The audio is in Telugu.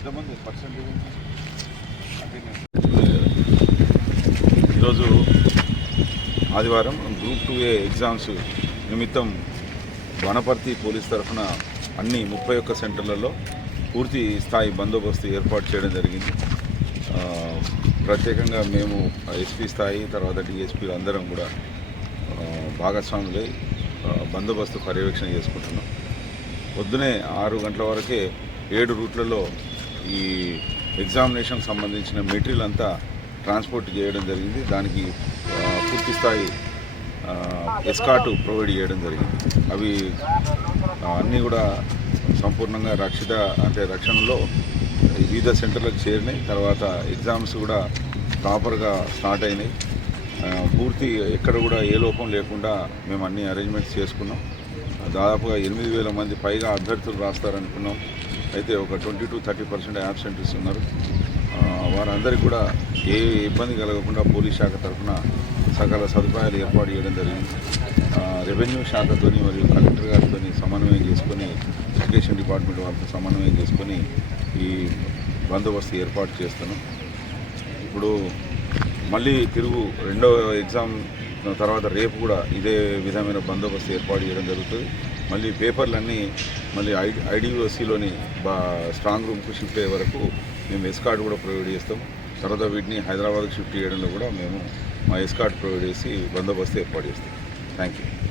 ఎంతమంది ఈరోజు ఆదివారం గ్రూప్ టూ ఏ ఎగ్జామ్స్ నిమిత్తం వనపర్తి పోలీస్ తరఫున అన్ని ముప్పై ఒక్క సెంటర్లలో పూర్తి స్థాయి బందోబస్తు ఏర్పాటు చేయడం జరిగింది. ప్రత్యేకంగా మేము ఎస్పీ స్థాయి తర్వాత డిఎస్పీలు అందరం కూడా భాగస్వాములై బందోబస్తు పర్యవేక్షణ చేసుకుంటున్నాం. పొద్దునే ఆరు గంటల వరకే ఏడు రూట్లలో ఈ ఎగ్జామినేషన్ సంబంధించిన మెటీరియల్ అంతా ట్రాన్స్పోర్ట్ చేయడం జరిగింది. దానికి పూర్తి స్థాయి ఎస్కాటు ప్రొవైడ్ చేయడం జరిగింది. అవి అన్నీ కూడా సంపూర్ణంగా రక్షిత అంటే రక్షణలో వివిధ సెంటర్లకు చేరినాయి. తర్వాత ఎగ్జామ్స్ కూడా ప్రాపర్గా స్టార్ట్ అయినాయి. పూర్తి ఎక్కడ కూడా ఏ లోపం లేకుండా మేము అన్ని అరేంజ్మెంట్స్ చేసుకున్నాం. దాదాపుగా ఎనిమిది వేల మంది పైగా అభ్యర్థులు రాస్తారనుకున్నాం. అయితే ఒక twenty two thirty percent absentees ఉన్నారు వారందరికీ కూడా ఏ ఇబ్బంది కలగకుండా పోలీస్ శాఖ తరఫున సకల సదుపాయాలు ఏర్పాటు చేయడం జరిగింది. రెవెన్యూ శాఖతోని మరియు కలెక్టర్ గారితో సమన్వయం చేసుకొని ఎడ్యుకేషన్ డిపార్ట్మెంట్ వాళ్ళతో సమన్వయం చేసుకొని ఈ బందోబస్తు ఏర్పాటు చేస్తున్నాం. ఇప్పుడు మళ్ళీ తిరుగు రెండో ఎగ్జామ్ తర్వాత రేపు కూడా ఇదే విధమైన బందోబస్తు ఏర్పాటు చేయడం జరుగుతుంది. మళ్ళీ పేపర్లన్నీ మళ్ళీ ఐ ఐడిఓసిలోని బా స్ట్రాంగ్ రూమ్కు షిఫ్ట్ అయ్యే వరకు మేము ఎస్కార్డ్ కూడా ప్రొవైడ్ చేస్తాం. తర్వాత వీటిని హైదరాబాద్కి షిఫ్ట్ చేయడంలో కూడా మేము మా ఎస్కార్డ్ ప్రొవైడ్ చేసి బందోబస్తు ఏర్పాటు చేస్తాం. Thank you